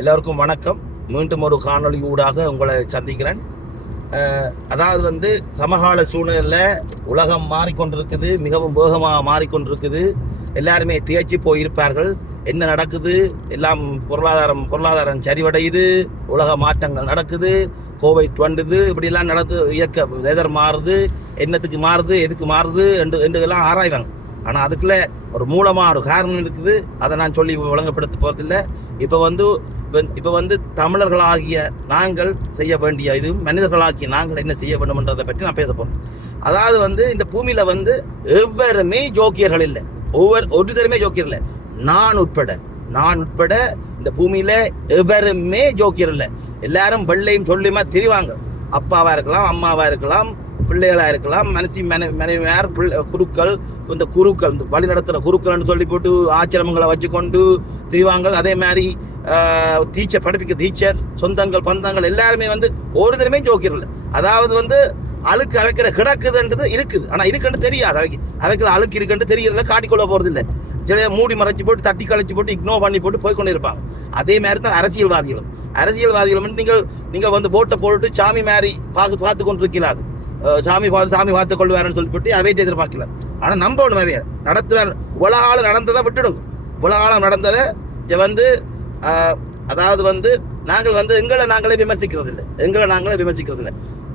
எல்லோருக்கும் வணக்கம். மீண்டும் ஒரு காணொளி ஊடாக உங்களை சந்திக்கிறேன். அதாவது சமகால சூழ்நிலையில் உலகம் மாறிக்கொண்டிருக்குது, மிகவும் வேகமாக மாறிக்கொண்டிருக்குது. எல்லாருமே திகைச்சு போயிருப்பார்கள். என்ன நடக்குது? எல்லாம் பொருளாதாரம் சரிவடையுது, உலக மாற்றங்கள் நடக்குது, கோவிட் வண்டுது, இப்படிலாம் நடக்குது, இயக்க வெதர் மாறுது, என்னத்துக்கு மாறுது, எதுக்கு மாறுது என்று எல்லாம் ஆராய்வாங்க. ஆனால் அதுக்குள்ளே ஒரு மூலமாக ஒரு காரணம் இருக்குது. அதை நான் சொல்லி விளங்கப்படுத்த போகிறதில்லை. இப்போ தமிழர்களாகிய நாங்கள் செய்ய வேண்டிய இது, மனிதர்களாகிய நாங்கள் என்ன செய்ய வேண்டும்ன்றதை பற்றி நான் பேச போகிறேன். அதாவது இந்த பூமியில் எவ்வருமே ஜோக்கியர்கள் இல்லை, ஒருத்தருமே ஜோக்கியர் இல்லை. நான் உட்பட இந்த பூமியில் எவருமே ஜோக்கியர் இல்லை. எல்லாரும் வெள்ளையும் சொல்லியுமா தெரிவாங்க. அப்பாவாக இருக்கலாம், அம்மாவாக இருக்கலாம், பிள்ளைகளாக இருக்கலாம், மனைவியார், குருக்கள், இந்த வழி நடத்துகிற குருக்கள்னு சொல்லி போட்டு ஆச்சிரமங்களை வச்சு கொண்டு திரிவாங்க. அதே மாதிரி படிப்பிக்கிற டீச்சர், சொந்தங்கள், பந்தங்கள் எல்லாருமே ஒரு தடவை ஜோக்கியர் இல்லை. அதாவது அழுக்கு அவைக்கிற கிடக்குதுன்றது இருக்குது, ஆனால் இருக்குன்னு தெரியாது. அவைக்கிற அழுக்கு இருக்குன்னு தெரியறதில்ல, காட்டிக்கொள்ள போகிறதில்லை. சில மூடி மறைச்சி போட்டு, தட்டி கழிச்சு போட்டு, இக்னோர் பண்ணி போட்டு போய்கொண்டு இருப்பாங்க. அதே மாதிரி தான் அரசியல்வாதிகளும் நீங்கள் ஓட்டை போட்டு சாமி மாதிரி பார்த்து கொண்டு இருக்கிறாது. சாமி பார்த்து கொள்வாருன்னு சொல்லி போட்டு அவையை எதிர்பார்க்கல. ஆனால் நம்ப ஒன்று அவைய நடத்துவார். உலகாலம் நடந்ததை விட்டுடுங்க. உலகாலம் நடந்ததை அதாவது நாங்கள் எங்களை நாங்களே விமர்சிக்கிறது இல்லை.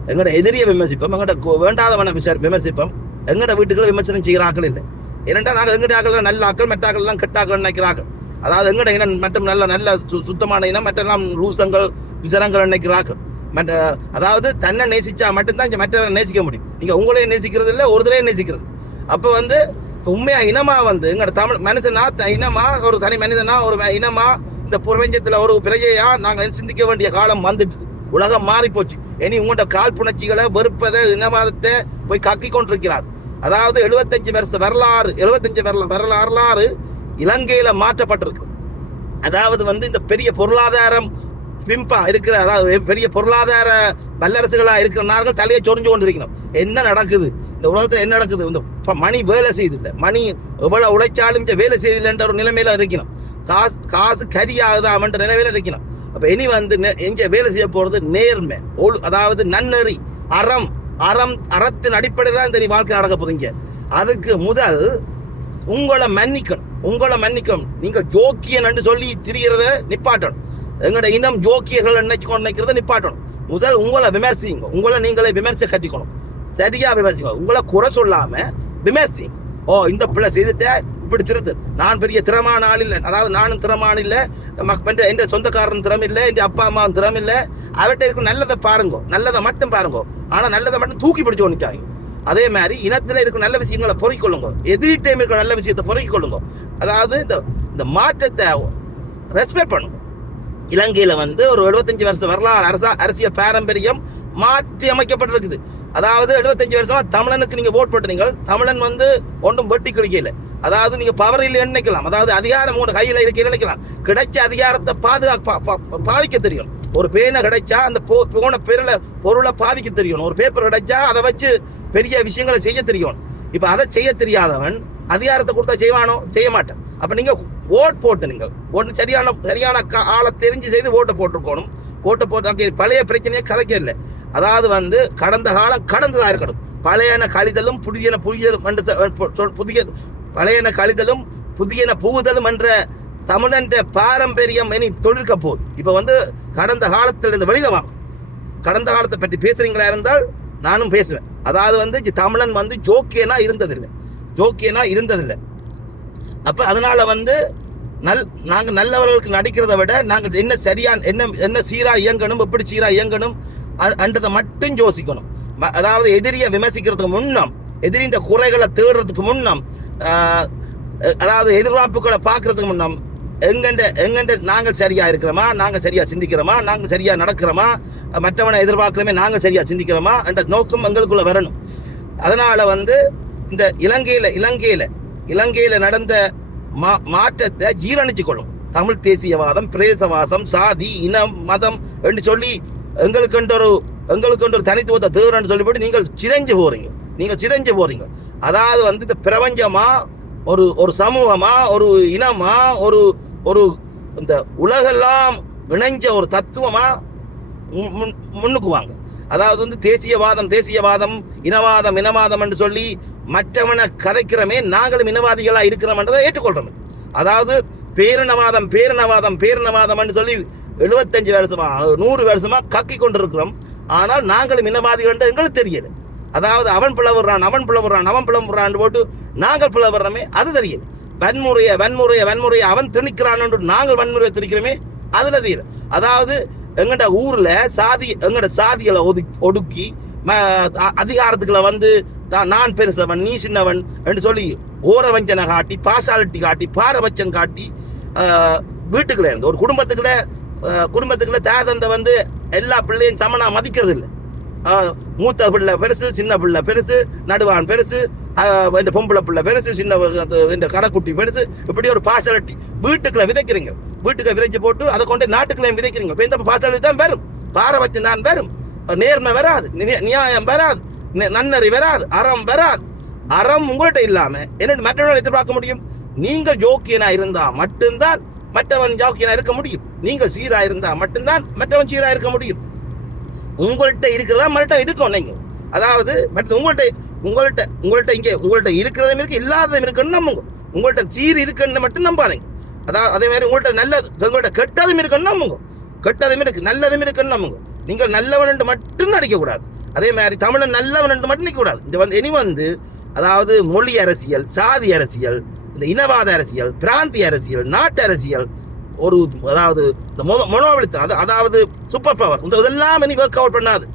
எங்களோட எதிரியை விமர்சிப்போம், எங்கள்கிட்ட வேண்டாதவனை விமர்சிப்போம். எங்களோட வீட்டுகளை விமர்சனம் செய்கிற ஆக்கள் இல்லை. ஏனென்றால் நாங்கள் எங்கள்கிட்ட ஆக்கள் நல்ல ஆக்கள், மற்ற ஆக்கள்லாம் கெட்ட ஆக்கள் நினைக்கிறார்கள். அதாவது எங்கட இனம் மற்றும் நல்ல சுத்தமான இனம், மற்றெல்லாம் லூசங்கள், விசரங்கள் நினைக்கிறார்கள். அதாவது தன்னை நேசிச்சா மட்டும்தான் இங்கே மற்றவரை நேசிக்க முடியும். நீங்கள் உங்களையும் நேசிக்கிறது இல்லை, ஒருத்தரையும் நேசிக்கிறது. அப்போ உண்மையா இனமா எங்களோட தமிழ் மனுஷனா, இனமா, ஒரு தனி மனிதனா, ஒரு இனமா, இந்த பிரபஞ்சத்தில் ஒரு பிரஜையா நாங்கள் சிந்திக்க வேண்டிய காலம் வந்துட்டு. உலகம் மாறி போச்சு. இனி உங்களோட காழ்ப்புணர்ச்சிகளை, வெறுப்பதை, இனவாதத்தை போய் கக்கி கொண்டிருக்கிறார். அதாவது 75 வருஷ வரலாறு இலங்கையில மாற்றப்பட்டிருக்கு. அதாவது இந்த பெரிய பொருளாதாரம் பிம்பா இருக்கிற, அதாவது பெரிய பொருளாதார வல்லரசுகளா இருக்கிற நாடுகள் தலையை சொரிஞ்சு கொண்டிருக்கணும். என்ன நடக்குது இந்த உலகத்தில்? என்ன நடக்குது? இந்த மணி வேலை செய்தில்லை, மணி எவ்வளவு உழைச்சாலும் வேலை செய்தில்லைன்ற ஒரு நிலைமையில இருக்கணும். காசு கரியாகுதாமன்ற நிலைமையில இருக்கணும். அப்ப இனி வேலை செய்ய போறது நேர்மை, அதாவது நன்னெறி, அறத்தின் அடிப்படையில் தான் இந்த வாழ்க்கை நடக்க போறீங்க. அதுக்கு முதல் உங்களை மன்னிக்கணும். நீங்க ஜோக்கியன் என்று சொல்லி திரிகிறத நிப்பாட்டணும். எங்களோட இனம் ஜோக்கியர்கள் நினைக்கிறத நிப்பாட்டணும். முதல் உங்களை விமர்சிங்க. உங்களை நீங்களே விமர்சை கட்டிக்கணும். சரியா விமர்சிங்க. உங்களை குறை சொல்லாம விமர்சிங்க. இந்த பிள்ளை செய்துட்ட, இப்படி திருத்து. நான் பெரிய திறமான ஆள் இல்லை, அதாவது நானும் திறமான இல்லை, என் சொந்தக்காரன் திறம் இல்லை, என் அப்பா அம்மா திறம் இல்லை. அவர்கிட்ட இருக்கும் நல்லதை பாருங்க, நல்லதை மட்டும் பாருங்க. ஆனால் நல்லதை மட்டும் தூக்கி பிடிச்சு ஒன்றுக்காங்க. அதே மாதிரி இனத்தில் இருக்கிற நல்ல விஷயங்களை பொறிக்கொள்ளுங்க, எதிரி டைம் இருக்கிற நல்ல விஷயத்தை பொறிக்கொள்ளுங்க. அதாவது இந்த மாற்றத்தை ரெஸ்பெக்ட் பண்ணுங்க. இலங்கையில் ஒரு 75 வருஷ வரலாறு அரசியல் பாரம்பரியம் மாற்றி அமைக்கப்பட்டிருக்குது. அதாவது 75 வருஷமா தமிழனுக்கு நீங்க ஓட் போட்டு, நீங்கள் தமிழன் ஒன்றும் வெட்டி கிடைக்கல. அதாவது நீங்க பவர் இல்லை நினைக்கலாம், அதாவது அதிகாரம் உங்க கையில் இருக்க நினைக்கலாம். கிடைச்ச அதிகாரத்தை பாவிக்க தெரியும். ஒரு பேனை கிடைச்சா அந்த போன பொருளை பாவிக்க தெரியணும். ஒரு பேப்பர் கிடைச்சா அதை வச்சு பெரிய விஷயங்களை செய்ய தெரியும். இப்ப அதை செய்ய தெரியாதவன் அதிகாரத்தை கொடுத்தா செய்வானோ? செய்ய மாட்டேன். அப்ப நீங்க ஓட் போட்டு, நீங்கள் சரியான ஆளை தெரிஞ்சு செய்து ஓட்டை போட்டுருக்கணும். போட்டு பழைய பிரச்சனையே கதைக்க இல்லை. அதாவது கடந்த காலம் கடந்ததா இருக்கணும். பழையன கழிதலும் புதியன புகுதலும் என்ற தமிழன் பாரம்பரியம் இனி தொழிற்க போகுது. இப்ப கடந்த காலத்தில் இருந்து வெளியில வாங்க. கடந்த காலத்தை பற்றி பேசுறீங்களா இருந்தால் நானும் பேசுவேன். அதாவது தமிழன் ஜோக்கியனா இருந்ததில்லை. அப்ப அதனால நாங்கள் நல்லவர்களுக்கு நடிக்கிறத விட நாங்கள் என்ன சீரா இயங்கணும், எப்படி சீரா இயங்கணும் என்றதை மட்டும் யோசிக்கணும். அதாவது எதிரியை விமர்சிக்கிறதுக்கு முன்னம், எதிரின் குறைகளை தேடுறதுக்கு முன்னம், அதாவது எதிர்பார்ப்புகளை பார்க்கறதுக்கு முன்னம் எங்கண்ட நாங்கள் சரியா இருக்கிறோமா, நாங்கள் சரியா சிந்திக்கிறோமா, நாங்கள் சரியா நடக்கிறோமா, மற்றவனை எதிர்பார்க்கிறோமே நாங்கள் சரியா சிந்திக்கிறோமா என்ற நோக்கம் எங்களுக்குள்ள வரணும். அதனால இந்த இலங்கையில நடந்த மாற்றத்தை ஜீரணிச்சு கொள்ளும். தமிழ் தேசியவாதம், பிரதேசவாசம், சாதி, இனம், மதம் என்று சொல்லி எங்களுக்கு ஒரு தனித்துவத்தை தேர்ன்னு சொல்லி போட்டு நீங்கள் சிதைஞ்சு போறீங்க. அதாவது இந்த பிரபஞ்சமா, ஒரு சமூகமா, ஒரு இனமா, ஒரு இந்த உலகெல்லாம் இணைஞ்ச ஒரு தத்துவமா முன்னுக்கு வாங்க. அதாவது வந்து தேசியவாதம் இனவாதம் என்று சொல்லி மற்றவனை கதைக்கிறமே நாங்களும் இனவாதிகளா இருக்கிறோம்ன்றதை ஏற்றுக்கொள்றோம். அதாவது பேரினவாதம் என்று சொல்லி 75 வருஷமா 100 வருஷமா கக்கி கொண்டிருக்கிறோம். ஆனால் நாங்களும் இனவாதிகள் என்று எங்களுக்கு தெரியல. அதாவது அவன் பிளவுறான் போட்டு நாங்கள் பிளவுறோமே அது தெரியுது. வன்முறையை அவன் திணிக்கிறான் என்று நாங்கள் வன்முறையை திணிக்கிறோமே அதுல தெரியுது. அதாவது எங்கட ஊர்ல எங்கட சாதிகளை ஒடுக்கி அதிகாரத்துக்களை வந்து நான் பெருசவன் நீ சின்னவன் என்று சொல்லி ஓரவஞ்சனை காட்டி பாசாலிட்டி காட்டி பாரபட்சம் காட்டி வீட்டுக்குள்ள இருந்து ஒரு குடும்பத்துக்குள்ள தேதந்த வந்து எல்லா பிள்ளையும் சமனா மதிக்கிறது இல்லை. மூத்த பிள்ளை பெருசு, சின்ன பிள்ளை பெருசு, நடுவான் பெருசு, பொம்பளை பிள்ளை பெருசு, சின்ன கடைக்குட்டி பெருசு, இப்படி ஒரு பாசாலிட்டி வீட்டுக்குள்ள விதைக்கிறீங்க. வீட்டுக்கு விதைச்சு போட்டு அதை கொண்டு நாட்டுக்குள்ளையும் விதைக்கிறீங்க. இப்போ இந்த பாசாலிட்டி தான் வரும், பாரபட்சம் தான் வரும், நேர்மை வராது, நியாயம் வராது, நன்னறி வராது, அறம் வராது. அறம் உங்கள்கிட்ட இல்லாம என்ன மற்றவர்கள் எதிர்பார்க்க முடியும்? நீங்கள் ஜோக்கியனா இருந்தா மட்டும்தான் மற்றவன் ஜோக்கியனா இருக்க முடியும். நீங்கள் சீரா இருந்தா மட்டும்தான் மற்றவன் சீரா இருக்க முடியும். உங்கள்கிட்ட இருக்கிறதா மற்ற இருக்கும். நீங்க அதாவது உங்கள்கிட்ட இருக்கிறதும் இருக்கு, இல்லாததும் இருக்குன்னு நம்புங்க. உங்கள்கிட்ட சீர் இருக்குன்னு மட்டும் நம்பாதீங்க. அதாவது அதே மாதிரி உங்கள்கிட்ட கெட்டதும் இருக்குன்னு நம்புங்க. கெட்டதும் இருக்கு, நல்லதும் இருக்குன்னு நம்புங்க. நீங்கள் நல்லவன் என்று மட்டும் நடிக்கக்கூடாது. அதே மாதிரி தமிழன் நல்லவன் என்று மட்டும் நிற்கக்கூடாது. இனி வந்து அதாவது மொழி அரசியல், சாதி அரசியல், இந்த இனவாத அரசியல், பிராந்திய அரசியல், நாட்டு அரசியல், ஒரு அதாவது இந்த மனோவலித்தம், அதாவது சூப்பர் பவர், இதெல்லாம் இனி ஒர்க் அவுட் பண்ணாது.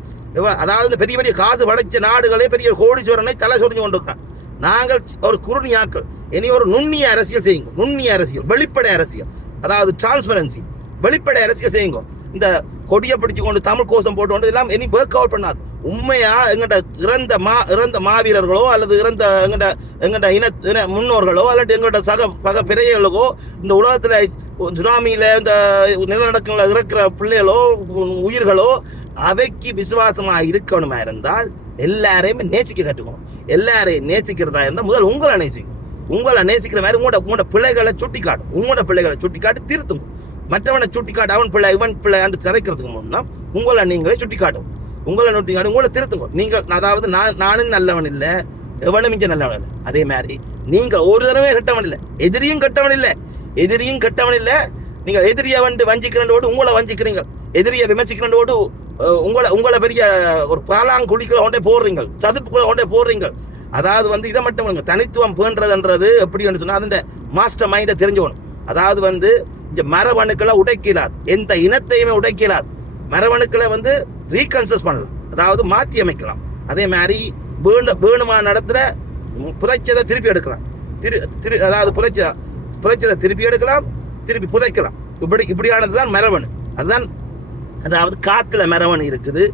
அதாவது இந்த பெரிய பெரிய காசு படைச்ச நாடுகளே பெரிய கோடீஸ்வரனை தலை சொரிஞ்சு கொண்டிருக்கான். நாங்கள் ஒரு குறுநியாக்கள். இனி ஒரு நுண்ணிய அரசியல் செய்யுங்க. நுண்ணிய அரசியல், வெளிப்படை அரசியல், அதாவது டிரான்ஸ்பரன்சி, வெளிப்படை அரசியல் செய்யுங்க. இந்த கொடியை பிடிச்சு கொண்டு தமிழ் கோஷம் போட்டு கொண்டு எல்லாம் இனி ஒர்க் அவுட் பண்ணாது. உண்மையா எங்கள்கிட்ட இறந்த மாவீரர்களோ அல்லது எங்கள்கிட்ட இன முன்னோர்களோ அல்லது எங்கள்கிட்ட பக பிறைகளுக்கோ இந்த உலகத்தில் சுனாமியில் இந்த நிலநடுக்கங்களில் இருக்கிற பிள்ளைகளோ உயிர்களோ அவைக்கு விசுவாசமாக இருக்கணுமா இருந்தால் எல்லாரையுமே நேசிக்க கற்றுக்கணும். எல்லாரையும் நேசிக்கிறதா இருந்தால் முதல் உங்களை நேசிக்கும். உங்களை நேசிக்கிற மாதிரி உங்களோட பிள்ளைகளை சுட்டி காட்டும். உங்களோட பிள்ளைகளை சுட்டி காட்டி திருத்துங்க. மற்றவனை சுட்டி காட்டு அவன் பிள்ளை இவன் பிள்ளை என்று கதைக்கிறதுக்கு முன்னா உங்களை நீங்களே சுட்டி காட்டும். உங்களை நோட்டி காட்டு, உங்களை திருத்துங்க. நீங்கள் அதாவது நானும் நல்லவன் இல்லை, எவனும் இங்கே நல்லவன் இல்லை. அதே மாதிரி நீங்கள் ஒரு தடவை கெட்டவன் இல்லை, எதிரியும் கெட்டவன் இல்லை. நீங்கள் எதிரியை வந்து வஞ்சிக்கிறோடு உங்களை வஞ்சிக்கிறீங்க, எதிரியை விமர்சிக்கிறோடு உங்களை பெரிய ஒரு பாலாங்குழிக்குள்ள கொண்டே போடுறீங்க, சதுப்புக்குள்ள கொண்டே போடுறீங்க. அதாவது வந்து இதை மட்டும் இல்லைங்க, தனித்துவம் பேன்றதுன்றது எப்படின்னு சொன்னால் அந்த மாஸ்டர் மைண்டை தெரிஞ்சுக்கணும். அதாவது வந்து இந்த மரபணுக்களை உடைக்கலாது, எந்த இனத்தையுமே உடைக்கலாது. மரபணுக்களை வந்து ரீகன்சஸ் பண்ணலாம், அதாவது மாற்றி அமைக்கலாம். அதே மாதிரி வேணுமான இடத்துல புதைச்சதை திருப்பி எடுக்கலாம், அதாவது புதைச்சதை திருப்பி எடுக்கலாம், திருப்பி புதைக்கலாம். இப்படியானது தான் மரபணு. அதுதான் அதாவது காற்றுல மரபணு இருக்குது.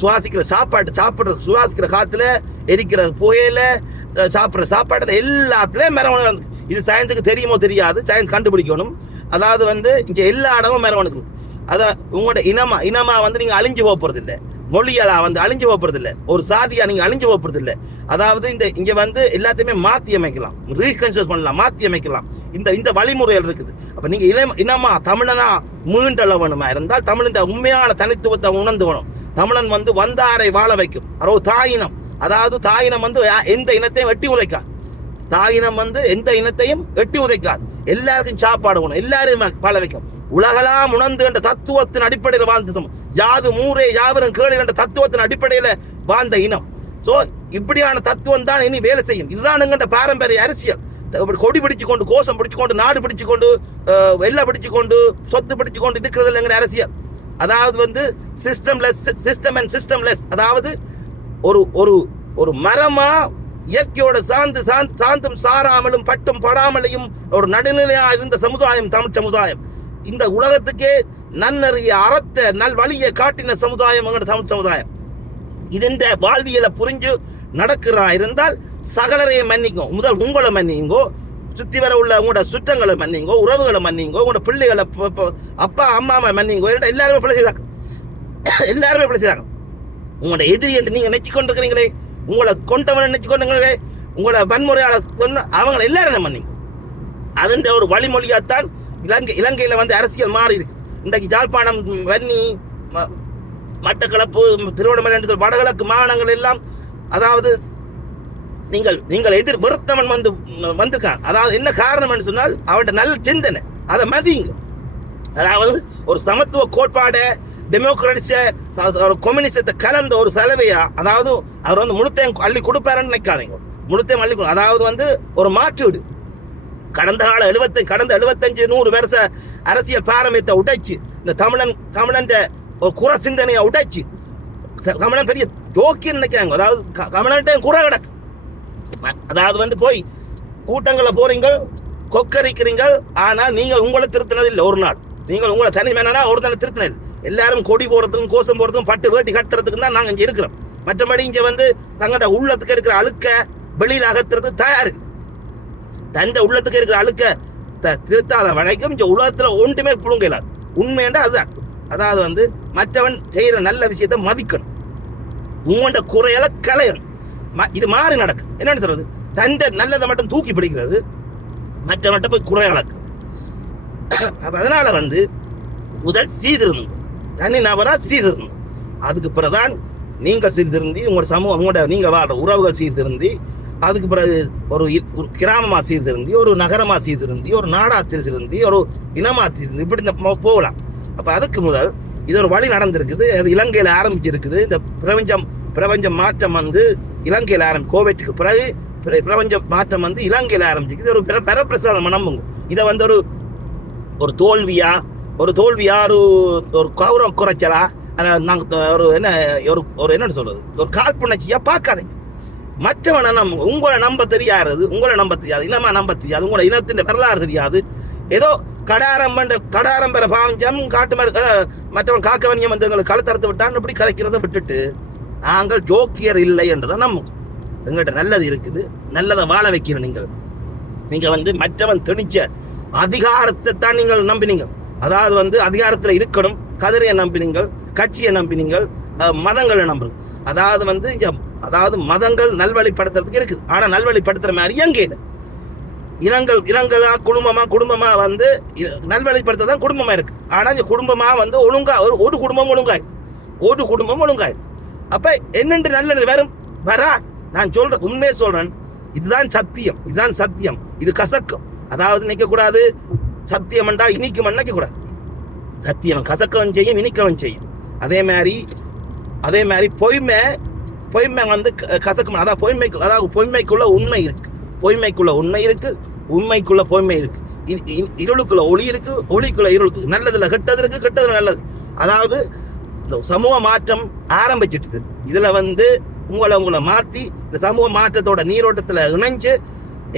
சுவாசிக்கிற காற்றுல, எரிக்கிற புகையில, சாப்பிட்ற சாப்பாட்டில் எல்லாத்துலேயும் மரபணு. இது சயின்ஸுக்கு தெரியுமோ தெரியாது, சயின்ஸ் கண்டுபிடிக்கணும். அதாவது வந்து இங்கே எல்லா இடமும் மரபணு இருக்குது. அதான் உங்களோட இனமா வந்து நீங்கள் அழிஞ்சு போகிறது இல்லை, மொழியாளா வந்து அழிஞ்சு போகிறது இல்லை, ஒரு சாதியா நீங்கள் அழிஞ்சு போகிறது இல்லை. அதாவது இங்கே வந்து எல்லாத்தையுமே மாற்றி அமைக்கலாம், ரீகன்சியஸ் பண்ணலாம், மாற்றி அமைக்கலாம். இந்த வழிமுறைகள் இருக்குது. அப்போ நீங்கள் இனமா தமிழனா மீண்டளவனுமா இருந்தால் தமிழின் உண்மையான தனித்துவத்தை உணர்ந்துவனும். தமிழன் வந்து வந்தாரை வாழ வைக்கும். தாயினம், அதாவது தாயினம் வந்து எந்த இனத்தையும் வெட்டி உதைக்காது. தாயினம் வந்து எந்த இனத்தையும் வெட்டி உதைக்காது. எல்லாருக்கும் சாப்பாடு வேணும், எல்லாரையும் வாழ வைக்கும். உலகலாம் உணர்ந்து என்ற தத்துவத்தின் அடிப்படையில் வாழ்ந்த யாது மூரே யாவரும் கேளு என்ற தத்துவத்தின் அடிப்படையில் வாழ்ந்த இனம். ஸோ இப்படியான தத்துவம் தான் இனி வேலை செய்யும். இதுதான் எங்கள்கிட்ட பாரம்பரிய அரசியல். கொடி பிடிச்சு கொண்டு, கோஷம் பிடிச்சு கொண்டு, நாடு பிடிச்சு கொண்டு, வெள்ளை பிடிச்சு கொண்டு, சொத்து பிடிச்சு கொண்டு இருக்கிறது எங்கிற அரசியல். அதாவது வந்து சிஸ்டம்லெஸ். அதாவது ஒரு மரமா இயற்கையோட சாந்தும் சாராமலும் பட்டும் படாமலையும் ஒரு நடுநிலையா இருந்த சமுதாயம் தமிழ் சமுதாயம். இந்த உலகத்துக்கே நன்னறிய அறத்த நல்வழியை காட்டின சமுதாயம் எங்களோட தமிழ் சமுதாயம். இதென்ற வாழ்வியலை புரிஞ்சு நடக்கிறா இருந்தால் சகலரையும் மன்னிக்கும். முதல் உங்களை மன்னிங்கோ, சுற்றி வர உள்ள உங்களோட சுற்றங்களை மன்னிங்கோ, உறவுகளை மன்னிங்கோ, உங்களோட பிள்ளைகளை அப்பா அம்மாவை மன்னிங்கோ. எல்லாருமே பிள்ளை செய்தாங்க. உங்களோட எதிரி என்று நீங்க நெச்சு கொண்டிருக்கிறீங்களே, உங்களை கொண்டவனை நெச்சு கொண்டிருக்கிறீங்களே, உங்களை வன்முறையாளர் சொன்ன அவங்களை எல்லாரும் மன்னிங்க. அதுன்ற ஒரு வழிமொழியாத்தான் இலங்கையில் வந்து அரசியல் மாறி இருக்கு. இன்றைக்கு யாழ்ப்பாணம், வன்னி, மட்டக்களப்பு, திருவண்ணாமலை, வடகிழக்கு மாகாணங்கள் எல்லாம் அதாவது நீங்கள் வெறுத்தவன் வந்திருக்கான். அதாவது என்ன காரணம் சொன்னால் அவன் நல்ல சிந்தனை, அதை மதியுங்க. அதாவது ஒரு சமத்துவ கோட்பாடை, டெமோக்ராட்டிஸ, ஒரு கம்யூனிசத்தை கலந்த ஒரு சலவையா, அதாவது அவர் வந்து முழுத்தையும் அள்ளி கொடுப்பாருன்னு நினைக்காதீங்க. முழுத்தையும் அள்ளி, அதாவது வந்து ஒரு மாற்றீடு. கடந்த 75-100 வருஷ அரசியல் பாரம்பரியத்தை உடைச்சு, இந்த தமிழன் ஒரு குற சிந்தனையை உடைச்சு, தமிழன் பெரிய ஜோக்கின்னு நினைக்கிறாங்க. அதாவது தமிழன்ட்ட குறை கிடக்கு. அதாவது வந்து போய் கூட்டங்களில் போறீங்க, கொக்கரிக்கிறீங்க, ஆனால் நீங்கள் உங்களை திருத்தினது இல்லை. ஒரு நாள் நீங்கள் உங்களை தனிமேனா ஒரு தனி திருத்தினது. எல்லாரும் கொடி போறதுக்கும், கோஷம் போறதுக்கும், பட்டு வேட்டி கட்டுறதுக்கு தான் நாங்கள் இங்கே இருக்கிறோம். மற்றபடி இங்கே வந்து தங்களோட உள்ளத்துக்கு இருக்கிற அழுக்க வெளியில் அகற்றுறது தயார் இல்லை. தண்ட உள்ளத்துக்கு இருக்கிற அழுக்க திருத்தாத வரைக்கும் இந்த உலகத்தில் ஒன்றுமே புழுங்க இல்லாது. உண்மைண்டா அதுதான். அதாவது வந்து மற்றவன் செய்கிற நல்ல விஷயத்தை மதிக்கணும், உங்களோட குறையால கலையணும். இது மாறி நடக்கும். என்னன்னு சொல்றது, தண்ட நல்லதை மட்டும் தூக்கி பிடிக்கிறது, மற்ற போய் குறையாளக்கு. அதனால வந்து முதல் சீர்திருந்துங்க, தனி நபரா சீர்திருந்துங்க. அதுக்கு பிறகுதான் நீங்கள் சீர்திருந்தி, உங்களோட சமூகம், உங்களோட நீங்கள் வாழ்ற உறவுகள் சீர்திருந்தி, அதுக்கு பிறகு ஒரு கிராமமாக சீர்திருந்தி, ஒரு நகரமாக சீர்திருந்தி, ஒரு நாடா சீர்திருந்தி, ஒரு இனமாக சீர்திருந்தி, இப்படி போகலாம். அப்போ அதுக்கு முதல் இது ஒரு வழி நடந்திருக்குது. அது இலங்கையில் ஆரம்பிச்சிருக்குது. இந்த பிரபஞ்ச மாற்றம் வந்து இலங்கையில் கோவிட்டுக்கு பிறகு பிரபஞ்ச மாற்றம் வந்து இலங்கையில் ஆரம்பிச்சிருக்குது. ஒரு பிரசாதம் நம்புங்க. இதை வந்து ஒரு தோல்வியா, ஒரு கௌரவ குறைச்சலா, நாங்கள் என்னன்னு சொல்றது, ஒரு காழ்ப்புணர்ச்சியா பார்க்காதீங்க. மற்றவனை உங்களை நம்ப தெரியாது, இனமா நம்ப தெரியாது, உங்களை இனத்தின் வரலாறு தெரியாது. ஏதோ கடாரம் பெற பாவஞ்சம் காட்டு மற்றவன் காக்க வணியம் என்று எங்களை கழுத்தறுத்து விட்டான் இப்படி கதைக்கிறத விட்டுட்டு, நாங்கள் ஜோக்கியர் இல்லை என்றதை நம்புங்க. எங்கள்கிட்ட நல்லது இருக்குது, நல்லதை வாழ வைக்கிற நீங்க வந்து மற்றவன் திணிச்ச அதிகாரத்தை தான் நீங்கள் நம்பினீங்க. அதாவது வந்து அதிகாரத்தில் இருக்கணும், கதிரையை நம்பினீங்கள், கட்சியை நம்பினீங்கள், மதங்களை நம்புங்க. அதாவது வந்து மதங்கள் நல்வழிப்படுத்துறதுக்கு இருக்குது. ஆனால் நல்வழிப்படுத்துற மாதிரி எங்கே இல்லை. இனங்களா குடும்பமா வந்து நல்வழிப்படுத்த குடும்பமா இருக்கு. ஆனா இந்த குடும்பமா வந்து ஒழுங்கா ஒரு குடும்பம் ஒழுங்காயிருக்கு. அப்ப என்னென்று நல்லது வரா. நான் சொல்றேன், உண்மையை சொல்றேன். இதுதான் சத்தியம், இது கசக்கம். அதாவது நினைக்க கூடாது, சத்தியம் என்றால் இனிக்கும் நினைக்க கூடாது. சத்தியம் கசக்கவன் செய்யும், இனிக்கவன் செய்யும். அதே மாதிரி பொய்மை வந்து கசக்கம். அதாவது பொய்மைக்குள்ள உண்மை இருக்கு, உண்மைக்குள்ள பொய்மை இருக்கு, இருளுக்குள்ள ஒளி இருக்கு, ஒளிக்குள்ள இருளுக்கு, நல்லதுல கெட்டது இருக்கு, கெட்டதுல நல்லது. அதாவது இந்த சமூக மாற்றம் ஆரம்பிச்சிட்டு இதுல வந்து உங்களை மாற்றி இந்த சமூக மாற்றத்தோட நீரோட்டத்துல இணைஞ்சு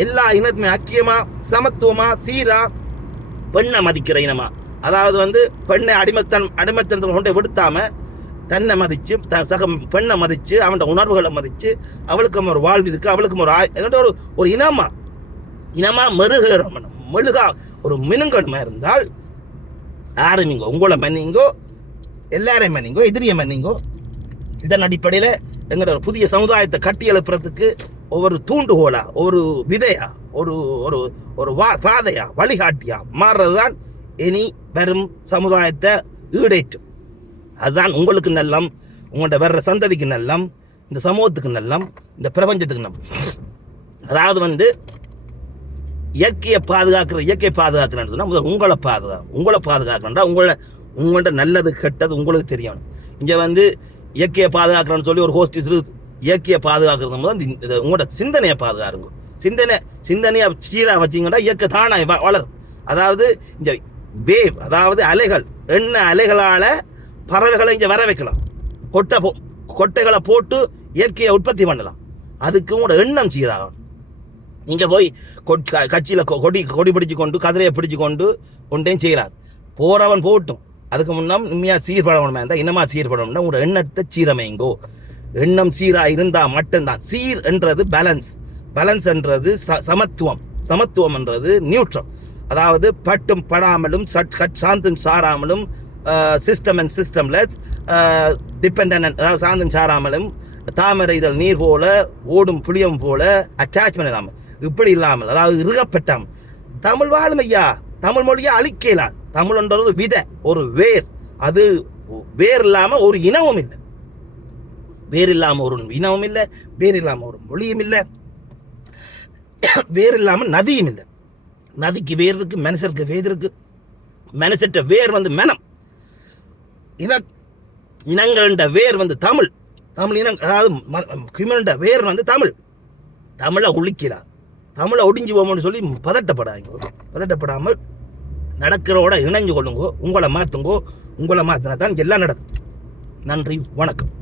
எல்லா இனத்துமே ஐக்கியமா, சமத்துவமா, சீரா, பெண்ணை மதிக்கிற இனமா, அதாவது வந்து பெண்ணை அடிமத்தனத்தை கொண்டு விடுத்தாம தன்னை மதிச்சு, பெண்ணை மதிச்சு, அவனோட உணர்வுகளை மதிச்சு, அவளுக்கும் ஒரு வாழ்வு இருக்கு, அவளுக்கும் ஒரு இனமா மெழுகா ஒரு மினுங்கன்மை இருந்தால் ஆரம்பிங்கோ, உங்களை மன்னிங்கோ, எல்லாரையும் மன்னிங்கோ, எதிரியை மன்னிங்கோ. இதன் அடிப்படையில் எங்களோட ஒரு புதிய சமுதாயத்தை கட்டி எழுப்புறதுக்கு ஒவ்வொரு தூண்டுகோலா, ஒரு விதையா, ஒரு பாதையா, வழிகாட்டியா மாறுறதுதான் இனி வரும் சமுதாயத்தை ஈடேற்றும். அதுதான் உங்களுக்கு நல்லம், உங்கள்கிட்ட வர்ற சந்ததிக்கு நல்லம், இந்த சமூகத்துக்கு நல்லம், இந்த பிரபஞ்சத்துக்கு நல்லம். அதாவது வந்து இயற்கையை பாதுகாக்கிறேன்னு சொன்னால் முதல் உங்களை பாதுகாக்கணும்டா. உங்கள்கிட்ட நல்லது கெட்டது உங்களுக்கு தெரியணும். இங்கே வந்து இயற்கையை பாதுகாக்கிறேன்னு சொல்லி ஒரு ஹோஸ்ட் இயற்கையை பாதுகாக்கிறது முதல் உங்களோட சிந்தனையை பாதுகாருங்க. சிந்தனையை சீராக வச்சிங்கன்னா இயற்கை தானே வளரும். அதாவது இந்த வேவ், அதாவது அலைகள், அலைகளால் பறவைகளை இங்கே வர வைக்கலாம், கொட்டைகளை போட்டு இயற்கையை உற்பத்தி பண்ணலாம். அதுக்கு உங்களோட எண்ணம் சீராகணும். நீங்கள் போய் கட்சியில் கொடி பிடிச்சு கொண்டு, கதிரையை பிடிச்சு கொண்டு ஒன்றையும் செய்யறாரு. போறவன் போட்டும், அதுக்கு முன்னம் உண்மையாக சீர்படணுமா இருந்தால் இன்னமாக சீர்படணும்னா உங்களோட எண்ணத்தை சீரமைங்கோ. எண்ணம் சீராக இருந்தால் மட்டும்தான். சீர் என்றது பேலன்ஸ் என்றது சமத்துவம் என்றது நியூட்ரல். அதாவது பட்டும் படாமலும் சாந்தும் சாராமலும், சிஸ்டம் அண்ட் சிஸ்டம்லெஸ், டிபெண்டன்ட், அதாவது சாந்தும் சாராமலும், தாமரை இதழ் நீர் போல, ஓடும் புளியம் போல, அட்டாச்மெண்ட் இல்லாமல், இப்படி இல்லாமல், அதாவது இறுகப்பட்டாமல் தமிழ் வாழும் ஐயா. தமிழ் மொழியை அழிக்கலாது. தமிழ்ன்றது விதை, ஒரு வேர். அது வேர் இல்லாமல் ஒரு இனமும் இல்லை. வேர் இல்லாமல் ஒரு இனமும் இல்லை, வேர் இல்லாமல் ஒரு மொழியும் இல்லை, வேர் இல்லாமல் நதியும் இல்லை. நதிக்கு வேர் இருக்கு, மனுஷருக்கு வேர் இருக்கு. மனுஷற்ற வேர் வந்து மனம். இனங்கள்ட வேர் வந்து தமிழ். தமிழ் இனம், அதாவது ஹியூமன்ட வேர் வந்து தமிழ். தமிழை ஒழிக்கிறார். தமிழை ஒடிஞ்சு போவோம்னு சொல்லி பதட்டப்படாமல் நடக்கிறோட இணைஞ்சு கொள்ளுங்கோ. உங்களை மாற்றுங்கோ. உங்களை மாற்றினா தான் எல்லாம் நடக்கும். நன்றி, வணக்கம்.